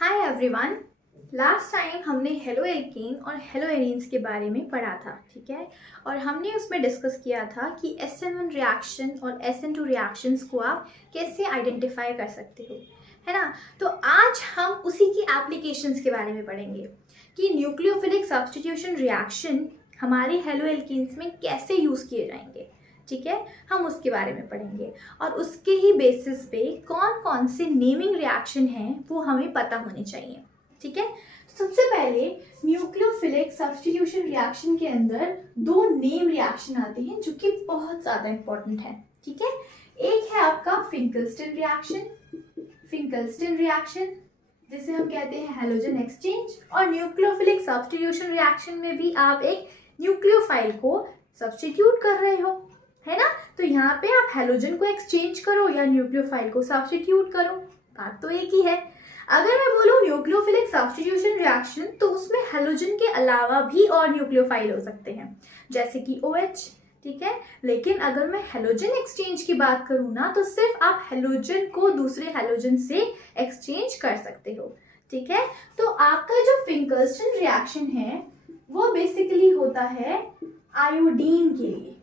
Hi everyone. Last time हमने halo alkane और hello arenes के बारे में पढ़ा था, ठीक है। और हमने उसमें डिस्कस किया था कि SN1 रिएक्शन और SN2 रिएक्शंस को आप कैसे आइडेंटिफाई कर सकते हो, है ना। तो आज हम उसी की एप्लीकेशंस के बारे में पढ़ेंगे कि न्यूक्लियोफिलिक सब्स्टिट्यूशन रिएक्शन हमारे हेलो एल्केन्स में कैसे यूज़ किए जाएंगे, ठीक है। हम उसके बारे में पढ़ेंगे और उसके ही बेसिस पे कौन कौन से नेमिंग रिएक्शन हैं वो हमें पता होने चाहिए, ठीक है। सबसे पहले न्यूक्लियोफिलिक सब्स्टिट्यूशन रिएक्शन के अंदर दो नेम रिएक्शन आते हैं जो कि बहुत ज़्यादा इंपॉर्टेंट है, ठीक है। एक है आपका फिंकल्स्टन रिएक्शन जिसे हम कहते हैं हैलोजन एक्सचेंज, और न्यूक्लियोफिलिक सब्स्टिट्यूशन रिएक्शन में भी आप एक न्यूक्लियोफाइल को सब्स्टिट्यूट कर रहे हो, है ना। तो यहाँ पे आप हैलोजन को एक्सचेंज करो या न्यूक्लियोफाइल को सब्स्टिट्यूट करो, बात तो एक ही है। अगर मैं बोलूँ न्यूक्लियोफिलिक सब्स्टिट्यूशन रिएक्शन तो उसमें हैलोजन के अलावा भी और न्यूक्लियोफाइल हो सकते हैं जैसे कि OH, ठीक है। लेकिन अगर मैं हैलोजन एक्सचेंज की बात करूँ ना तो सिर्फ आप हैलोजन को दूसरे हैलोजन से एक्सचेंज कर सकते हो, ठीक है। तो आपका जो फिंकल्स्टन रिएक्शन है वो बेसिकली होता है आयोडीन के लिए।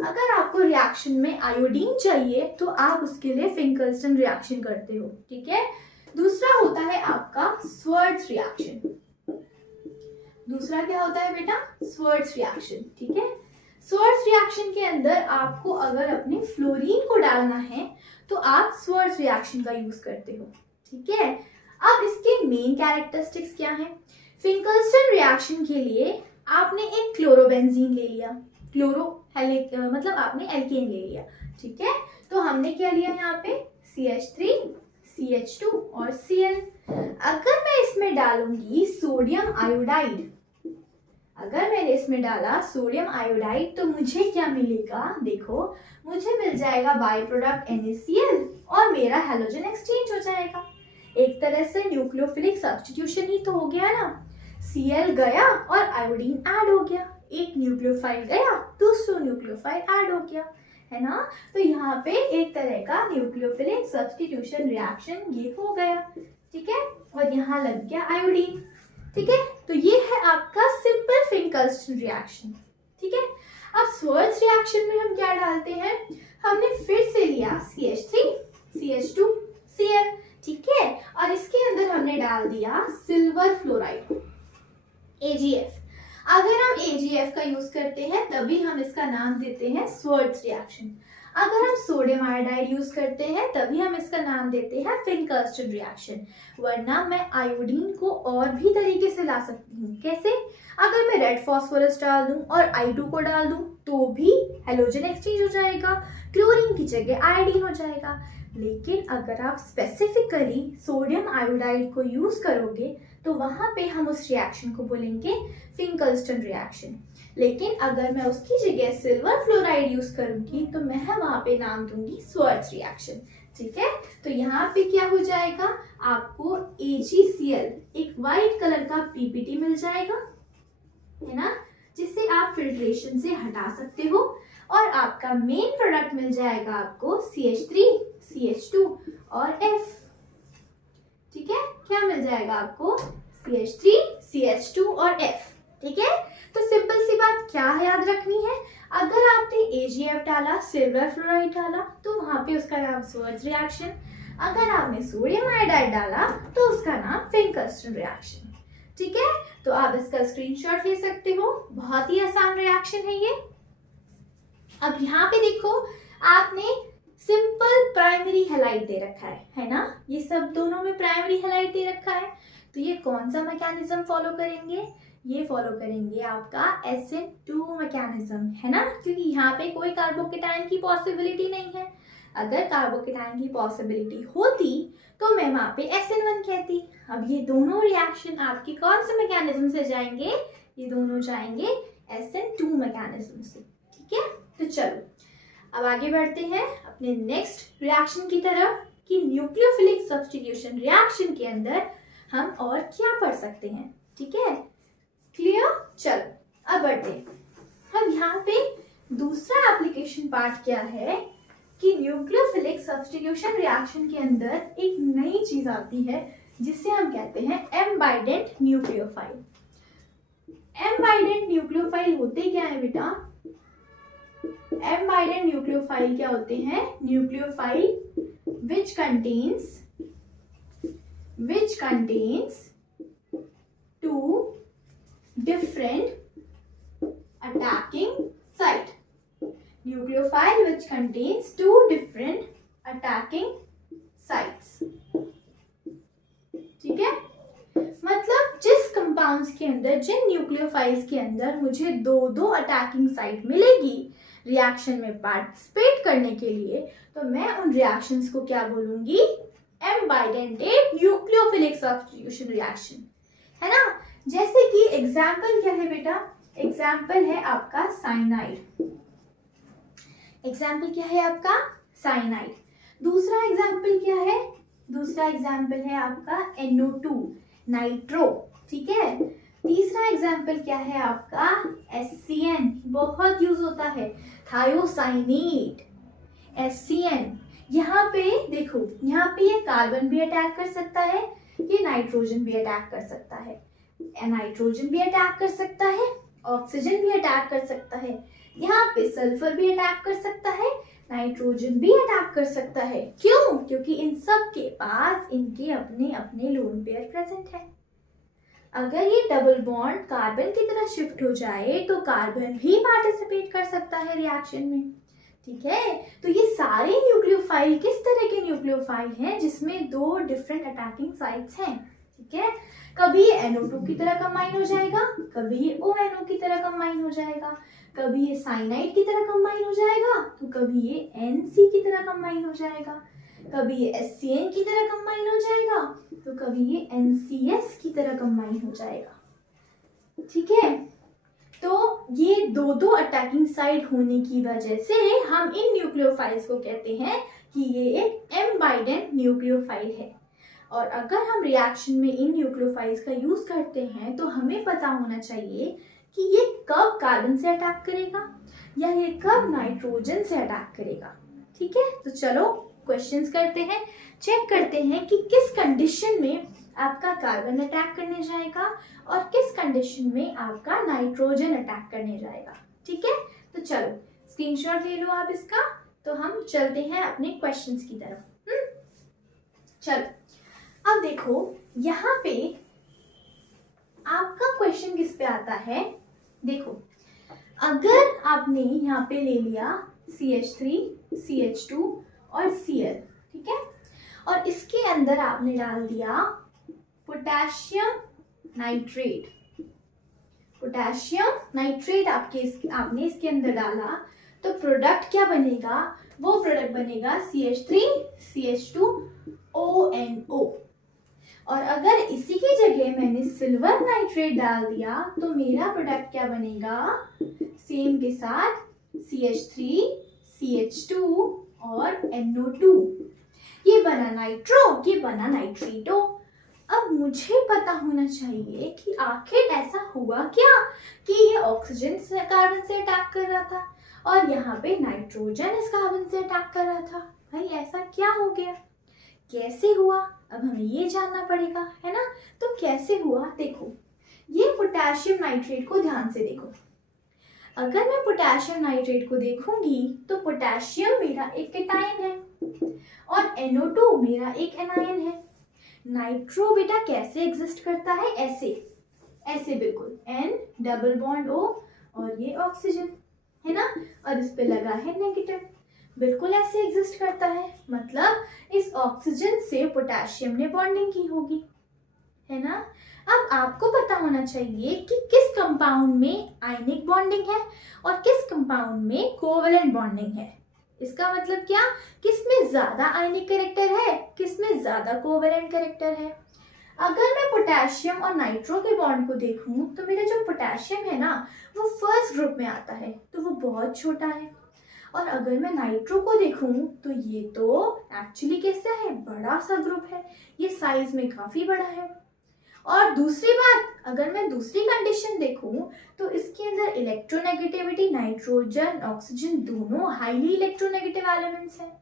अगर आपको रिएक्शन में आयोडीन चाहिए तो आप उसके लिए फिंकल्स्टन रिएक्शन करते हो, ठीक है। दूसरा होता है आपका स्वर्ट्ज रिएक्शन। दूसरा क्या होता है बेटा? स्वर्ट्ज रिएक्शन, ठीक है। स्वर्ट्ज रिएक्शन के अंदर आपको अगर अपने फ्लोरीन को डालना है तो आप स्वर्ट्ज रिएक्शन का यूज करते हो, ठीक है। अब इसके मेन कैरेक्टरिस्टिक्स क्या हैं? फिंकल्स्टन रिएक्शन के लिए आपने एक क्लोरोबेंजीन ले लिया, मतलब आपने एल्केन ले लिया, ठीक है। तो हमने क्या लिया यहाँ पे? CH3, CH2 और Cl। अगर मैं इसमें डालूंगी सोडियम आयोडाइड, अगर मैंने इसमें डाला सोडियम आयोडाइड तो मुझे क्या मिलेगा? देखो, मुझे मिल जाएगा बाई प्रोडक्ट NaCl और मेरा हैलोजन एक्सचेंज हो जाएगा। एक तरह से न्यूक्लियोफिलिक सब्स्टिट्यूशन ही तो हो गया ना। Cl गया और आयोडीन ऐड हो गया, एक न्यूक्लियोफाइल गया दूसरा न्यूक्लियोफाइल ऐड हो गया, है ना। तो यहाँ पे एक तरह का न्यूक्लियोफिलिक सब्स्टिट्यूशन रिएक्शन ये हो गया, ठीक है। और यहाँ लग गया आयोडीन, ठीक है। तो ये है आपका सिंपल फिंकल्स्टन रिएक्शन, ठीक है। अब स्वर्ट्ज रिएक्शन में हम क्या डालते हैं? हमने फिर से लिया CH3, CH2, Cl, ठीक है। और इसके अंदर हमने डाल दिया सिल्वर फ्लोराइड, AgF। अगर हम AgF का यूज करते हैं तभी हम इसका नाम देते हैं स्वर्ट्ज रिएक्शन। अगर हम सोडियम आयोडाइड यूज करते हैं तभी हम इसका नाम देते हैं फिंकल्स्टन रिएक्शन। वरना मैं आयोडीन को और भी तरीके से ला सकती हूँ। कैसे? अगर मैं रेड फास्फोरस डाल दूं और I2 को डाल दूं तो भी हैलोजन एक्सचेंज हो जाएगा, क्लोरीन की जगह आयोडीन हो जाएगा। लेकिन अगर आप स्पेसिफिकली सोडियम आयोडाइड को यूज करोगे तो वहां पे हम उस रिएक्शन को बोलेंगे फिंकल्स्टन रिएक्शन। लेकिन अगर मैं उसकी जगह सिल्वर फ्लोराइड यूज करूंगी तो मैं वहां पे नाम दूंगी स्वर्ट्ज रिएक्शन, ठीक है। तो यहाँ पे क्या हो जाएगा? आपको AgCl एक व्हाइट कलर का PPT मिल जाएगा, है ना, जिसे आप फिल्ट्रेशन से हटा सकते हो। और आपका मेन प्रोडक्ट मिल जाएगा आपको CH3, CH2 और F, ठीक है। क्या मिल जाएगा आपको? CH3, CH2 और F, ठीक है। तो सिंपल सी बात क्या है याद रखनी है? अगर आपने AgF डाला, सिल्वर फ्लोराइड डाला तो वहां पे उसका नाम स्वर्ट्ज रिएक्शन। अगर आपने सोडियम आयोडाइड डाला तो उसका नाम फिंकल्स्टन रिएक्शन, ठीक है। तो आप इसका स्क्रीनशॉट ले सकते हो, बहुत ही आसान रिएक्शन है ये। अब यहाँ पे देखो, आपने सिंपल प्राइमरी हैलाइड दे रखा है ना, ये सब दोनों में प्राइमरी हैलाइड दे रखा है। तो ये कौन सा मैकेनिज्म फॉलो करेंगे? ये फॉलो करेंगे आपका SN2 मैकेनिज्म, है ना, क्योंकि यहाँ पे कोई कार्बोकेटाइन की पॉसिबिलिटी नहीं है। अगर कार्बोकेटाइन की पॉसिबिलिटी होती तो मैं वहां पे SN1 कहती। अब ये दोनों रिएक्शन आपके कौन से मैकेनिज्म से जाएंगे? ये दोनों जाएंगे SN2 मैकेनिज्म से, ठीक है। तो चलो अब आगे बढ़ते हैं अपने नेक्स्ट रिएक्शन की तरफ कि न्यूक्लियोफिलिक सब्स्टिट्यूशन रिएक्शन के अंदर हम और क्या पढ़ सकते हैं, ठीक है। क्लियर? चलो अब बढ़ते हैं। अब यहाँ पे दूसरा एप्लीकेशन पार्ट क्या है कि न्यूक्लियोफिलिक सब्स्टिट्यूशन रिएक्शन के अंदर एक नई चीज आती है जिसे हम कहते हैं एम बाइडेंट न्यूक्लियोफाइल। एम बाइडेंट न्यूक्लियोफाइल होते क्या है बेटा? एम बाइडेंट न्यूक्लियोफाइल क्या होते हैं? Nucleophile which contains two different attacking site. Nucleophile which contains two different attacking sites. ठीक है, मतलब जिस कंपाउंड्स के अंदर, जिन न्यूक्लियोफाइल्स के अंदर मुझे दो अटैकिंग साइट मिलेगी रिएक्शन में पार्टिसिपेट करने के लिए, तो मैं उन रिएक्शंस को क्या बोलूंगी? एम बाइडेंटेड न्यूक्लियोफिलिक सब्स्टिट्यूशन रिएक्शन, है ना। जैसे कि एग्जाम्पल क्या है बेटा? एग्जाम्पल है आपका साइनाइड। एग्जाम्पल क्या है आपका? साइनाइड। दूसरा एग्जाम्पल क्या है? दूसरा एग्जाम्पल है आपका NO2 नाइट्रो, ठीक है। तीसरा एग्जाम्पल क्या है आपका? HCN, बहुत यूज होता है, थायोसाइनेट, HCN। यहाँ पे देखो, यहाँ पे ये कार्बन भी अटैक कर सकता है, ये नाइट्रोजन भी अटैक कर सकता है, नाइट्रोजन भी अटैक कर सकता है, ऑक्सीजन भी अटैक कर सकता है, यहाँ पे सल्फर भी अटैक कर सकता है, नाइट्रोजन भी अटैक कर सकता है। क्यों? क्योंकि इन सब के पास इनके अपने अपने लोन पेयर प्रेजेंट है। अगर ये डबल बॉन्ड कार्बन की तरह शिफ्ट हो जाए तो कार्बन भी पार्टिसिपेट कर सकता है रिएक्शन में, ठीक है। तो ये सारे न्यूक्लियोफाइल किस तरह के न्यूक्लियोफाइल हैं? जिसमें दो डिफरेंट अटैकिंग साइट्स हैं, ठीक है। कभी ये NO2 की तरह कंबाइन हो जाएगा, कभी ये ONO की तरह कंबाइन हो जाएगा, कभी ये साइनाइड की तरह कंबाइन हो जाएगा, तो कभी ये NC की तरह कंबाइन हो जाएगा, कभी ये HCN की तरह कंबाइन हो जाएगा, तो कभी ये NCS की तरह कंबाइन हो जाएगा, ठीक है। तो ये दो अटैकिंग साइड होने की वजह से हम इन न्यूक्लियोफाइल्स को कहते हैं कि ये एक एम बाइडेंट न्यूक्लियोफाइल है। और अगर हम रिएक्शन में इन न्यूक्लियोफाइल्स का यूज करते हैं तो हमें पता होना चाहिए कि ये कब कार्बन से अटैक करेगा या ये कब नाइट्रोजन से अटैक करेगा, ठीक है। तो चलो क्वेश्चंस करते हैं, चेक करते हैं कि किस कंडीशन में आपका कार्बन अटैक करने जाएगा और किस कंडीशन में आपका नाइट्रोजन अटैक करने जाएगा, ठीक है। तो चलो स्क्रीनशॉट ले लो आप इसका। तो हम चलते हैं अपने क्वेश्चंस की तरफ। चलो अब देखो, यहाँ पे आपका क्वेश्चन किस पे आता है? देखो, अगर आपने यहाँ पे ले लिया CH3, CH2 और Cl, ठीक है, और इसके अंदर आपने डाल दिया पोटेशियम नाइट्रेट। पोटेशियम नाइट्रेट आपने इसके अंदर डाला, तो प्रोडक्ट क्या बनेगा? वो प्रोडक्ट बनेगा CH3, CH2, ONO। और अगर इसी की जगह मैंने सिल्वर नाइट्रेट डाल दिया तो मेरा प्रोडक्ट क्या बनेगा? सेम के साथ CH3, CH2 और NO2। ये बना नाइट्रो, ये बना नाइट्रेटो। अब मुझे पता होना चाहिए कि आखिर ऐसा हुआ क्या कि ये ऑक्सीजन से कार्बन से अटैक कर रहा था और यहाँ पे नाइट्रोजन इस कार्बन से अटैक कर रहा था। भाई ऐसा क्या हो गया, कैसे हुआ? अब हमें ये जानना पड़ेगा, है ना। तो कैसे हुआ? देखो, ये पोटेशियम नाइट्रेट को ध्यान से देखो। अगर मैं पोटेशियम नाइट्रेट को देखूंगी तो पोटेशियम मेरा एक केटायन है और NO2 मेरा एक एनायन है। नाइट्रो बेटा कैसे एग्जिस्ट करता है? ऐसे ऐसे बिल्कुल, N डबल बॉन्ड O और ये ऑक्सीजन, है ना, और इस पे लगा है नेगेटिव, बिल्कुल ऐसे एग्जिस्ट करता है। मतलब इस ऑक्सीजन से पोटेशियम ने बॉन्डिंग की होगी, है ना। अब आपको पता होना चाहिए कि किस कंपाउंड में आयनिक बॉन्डिंग है और किस कंपाउंड में कोवेलेंट बॉन्डिंग है। इसका मतलब क्या? किसमें ज्यादा आयनिक कैरेक्टर है, किसमें ज्यादा कोवेलेंट कैरेक्टर है। अगर मैं पोटेशियम और नाइट्रो के बॉन्ड को देखूं तो मेरा जो पोटेशियम है ना वो फर्स्ट ग्रुप में आता है, तो वो बहुत छोटा है। और अगर मैं नाइट्रो को देखूं तो ये तो एक्चुअली कैसा है, बड़ा सा ग्रुप है, ये साइज में काफी बड़ा है। और दूसरी बात, अगर मैं दूसरी कंडीशन देखूं तो इसके अंदर इलेक्ट्रोनेगेटिविटी, नाइट्रोजन ऑक्सीजन दोनों हाईली इलेक्ट्रोनेगेटिव एलिमेंट्स हैं,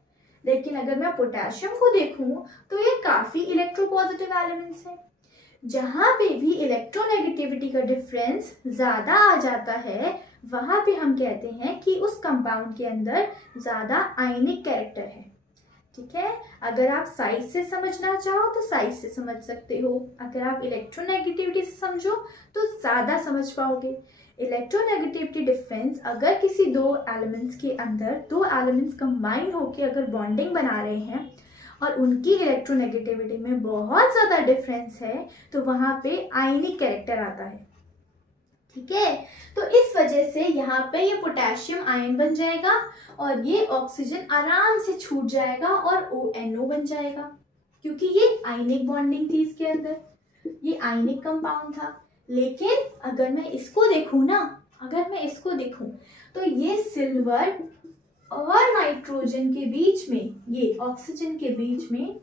लेकिन अगर मैं पोटेशियम को देखूं तो ये काफी इलेक्ट्रोपॉजिटिव एलिमेंट्स हैं। जहां पे भी इलेक्ट्रोनेगेटिविटी का डिफरेंस ज्यादा आ जाता है वहां पे हम कहते हैं कि उस कंपाउंड के अंदर ज्यादा आयनिक कैरेक्टर है। ठीक है, अगर आप साइज से समझना चाहो तो साइज से समझ सकते हो, अगर आप इलेक्ट्रोनेगेटिविटी से समझो तो ज्यादा समझ पाओगे। इलेक्ट्रोनेगेटिविटी डिफरेंस अगर किसी दो एलिमेंट्स के अंदर दो एलिमेंट्स कंबाइन होकर अगर बॉन्डिंग बना रहे हैं और उनकी इलेक्ट्रोनेगेटिविटी में बहुत ज़्यादा डिफरेंस है तो वहाँ पे आयनिक कैरेक्टर आता है। ठीक है, तो इस वजह से यहाँ पे ये पोटेशियम आयन बन जाएगा और ये ऑक्सीजन आराम से छूट जाएगा और ONO बन जाएगा, क्योंकि ये आयनिक बॉन्डिंग थी इसके अंदर, ये आयनिक कंपाउंड था। लेकिन अगर मैं इसको देखूं ना, अगर मैं इसको देखूं तो ये सिल्वर और नाइट्रोजन के बीच में, ये ऑक्सीजन के बीच में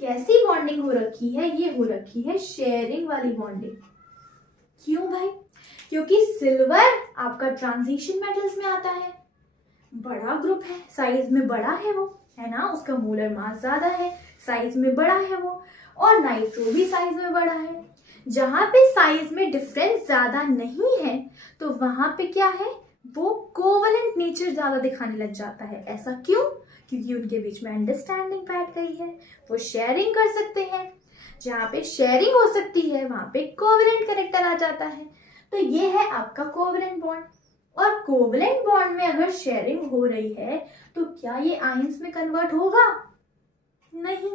कैसी बॉन्डिंग हो रखी है, ये हो रखी है शेयरिंग वाली बॉन्डिंग। क्यों भाई? क्योंकि सिल्वर आपका ट्रांजिशन मेटल्स में आता है, बड़ा ग्रुप है, साइज में बड़ा है वो, है ना, उसका मोलर मास ज्यादा है, साइज में बड़ा है वो, और नाइट्रो भी साइज में बड़ा है। जहां पे साइज में डिफरेंस ज्यादा नहीं है तो वहां पे क्या है, वो कोवलेंट नेचर ज्यादा दिखाने लग जाता है। ऐसा क्यों? क्योंकि उनके बीच में अंडरस्टैंडिंग बैठ गई है, वो शेयरिंग कर सकते हैं। जहाँ पे शेयरिंग हो सकती है वहां पे कोवलेंट कैरेक्टर आ जाता है। तो ये है आपका कोवलेंट बॉन्ड। और कोवलेंट बॉन्ड में अगर शेयरिंग हो रही है तो क्या ये आयंस में कन्वर्ट होगा? नहीं,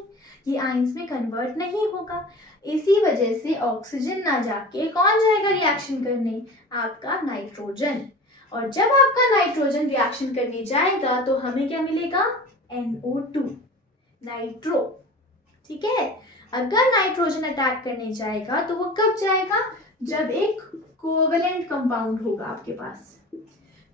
ये आयंस में कन्वर्ट नहीं होगा। इसी वजह से ऑक्सीजन ना जाके कौन जाएगा रिएक्शन करने? आपका नाइट्रोजन। और जब आपका नाइट्रोजन रिएक्शन करने जाएगा तो हमें क्या मिलेगा? NO2, nitro. ठीक है, अगर नाइट्रोजन अटैक करने जाएगा तो वो कब जाएगा? जब एक कोवेलेंट कंपाउंड होगा आपके पास।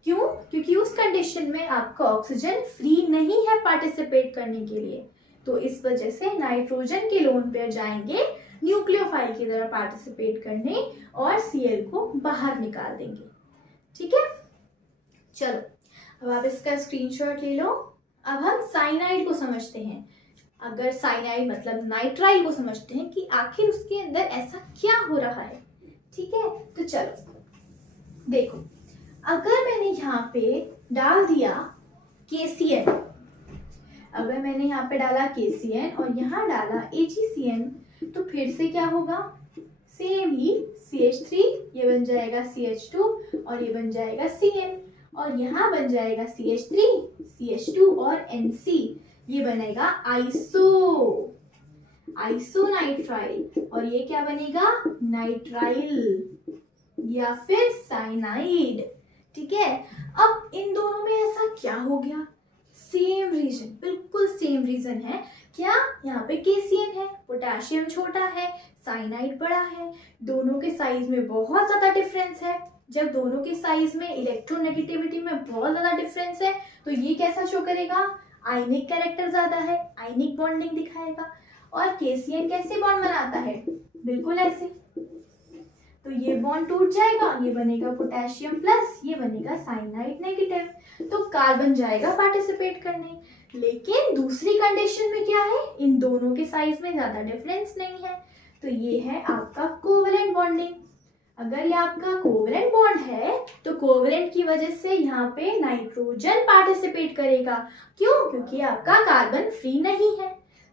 क्यों? क्योंकि उस कंडीशन में आपका ऑक्सीजन फ्री नहीं है पार्टिसिपेट करने के लिए, तो इस वजह से नाइट्रोजन के लोन पेयर जाएंगे न्यूक्लियोफाइल की तरह पार्टिसिपेट करने और Cl को बाहर निकाल देंगे। ठीक है, चलो अब आप इसका स्क्रीनशॉट ले लो। अब हम साइनाइड को समझते हैं। अगर साइनाइड मतलब नाइट्राइल को समझते हैं कि आखिर उसके अंदर ऐसा क्या हो रहा है। ठीक है, तो चलो देखो, अगर मैंने यहाँ पे डाल दिया KCl, अगर मैंने यहाँ पे डाला KCl और यहाँ डाला AgCN, तो फिर से क्या होगा? सेम ही CH3, ये बन जाएगा CH2 और ये बन जाएगा CN, और यहाँ बन जाएगा CH3, CH2 और NC, ये बनेगा आइसोनाइट्राइल, और ये क्या बनेगा? नाइट्राइल या फिर साइनाइड। ठीक है, अब इन दोनों में ऐसा क्या हो गया? सेम रीजन, बिल्कुल सेम रीजन है। क्या? यहाँ पे KCN है, पोटेशियम छोटा है, साइनाइड बड़ा है, दोनों के साइज में बहुत ज्यादा डिफरेंस है। जब दोनों के साइज में इलेक्ट्रोनेगेटिविटी में बहुत ज्यादा डिफरेंस है तो ये कैसा शो करेगा? आयनिक कैरेक्टर ज्यादा है, आयनिक बॉन्डिंग दिखाएगा। और KCN कैसे बॉन्ड बनाता है? बिल्कुल ऐसे, तो ये बॉन्ड टूट जाएगा, ये बनेगा पोटेशियम प्लस, ये बनेगा साइनाइड नेगेटिव, तो कार्बन जाएगा पार्टिसिपेट करने। लेकिन दूसरी कंडीशन में क्या है? इन दोनों के साइज में ज्यादा डिफरेंस नहीं है, तो ये है आपका कोवेलेंट बॉन्डिंग। अगर ये आपका कोवेलेंट बॉन्ड है तो कोवेलेंट की वजह से यहाँ पे नाइट्रोजन पार्टिसिपेट करेगा। क्यों? क्योंकि आपका कार्बन फ्री नहीं है।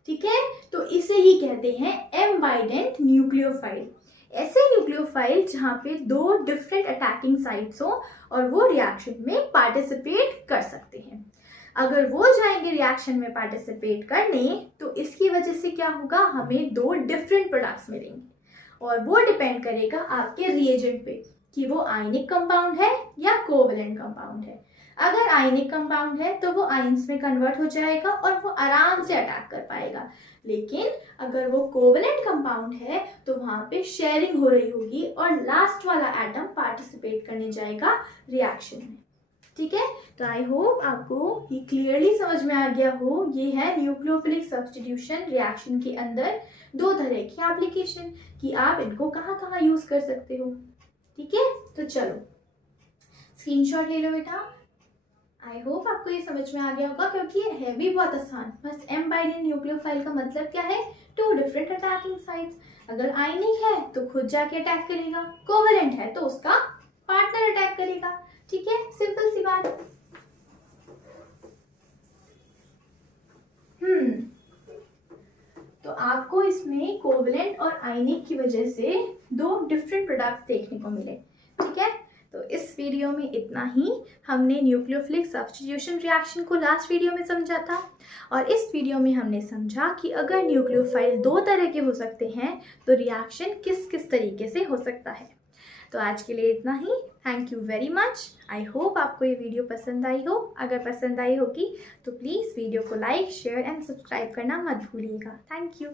ठीक है, तो इसे ही कहते हैं एम्बाइडेंट न्यूक्लियोफाइल। ऐसे न्यूक्लियोफाइल जहाँ पे दो डिफरेंट अटैकिंग साइट्स हो और वो रिएक्शन में पार्टिसिपेट कर सकते हैं। अगर वो जाएंगे रिएक्शन में पार्टिसिपेट करने तो इसकी वजह से क्या होगा? हमें दो डिफरेंट प्रोडक्ट्स मिलेंगे, और वो डिपेंड करेगा आपके रिएजेंट पे कि वो आयनिक कंपाउंड है या कोवेलेंट कंपाउंड है। अगर आयनिक कंपाउंड है तो वो आयंस में कन्वर्ट हो जाएगा और वो आराम से अटैक कर पाएगा। लेकिन अगर वो कोवेलेंट कंपाउंड है तो वहां पे शेयरिंग हो रही होगी और लास्ट वाला एटम पार्टिसिपेट करने जाएगा रिएक्शन में। ठीक है, तो आई होप आपको ये क्लियरली समझ में आ गया हो। ये है न्यूक्लियोफिलिक सब्स्टिट्यूशन रिएक्शन के अंदर दो तरह की एप्लीकेशन कि आप इनको कहाँ कहाँ यूज कर सकते हो। ठीक है, तो चलो स्क्रीनशॉट ले लो बेटा। आई होप आपको ये समझ में आ गया होगा, क्योंकि ये है भी बहुत आसान। बस एम बाइनरी न्यूक्लियोफाइल का मतलब क्या है, टू डिफरेंट अटैकिंग साइट्स। अगर आयनिक है तो खुद जाके अटैक करेगा, कोवेलेंट है तो उसका पार्टनर अटैक करेगा। ठीक है, सिंपल सी बात। तो आपको इसमें कोवेलेंट और आयनिक की वजह से दो डिफरेंट प्रोडक्ट्स देखने को मिले। ठीक है, तो इस वीडियो में इतना ही। हमने न्यूक्लियोफिलिक सब्स्टिट्यूशन रिएक्शन को लास्ट वीडियो में समझा था, और इस वीडियो में हमने समझा कि अगर न्यूक्लियोफाइल दो तरह के हो सकते हैं तो रिएक्शन किस किस तरीके से हो सकता है। तो आज के लिए इतना ही। Thank you very much. I hope आपको ये वीडियो पसंद आई हो। अगर पसंद आई होगी तो प्लीज़ वीडियो को लाइक, शेयर एंड सब्सक्राइब करना मत भूलिएगा। Thank you.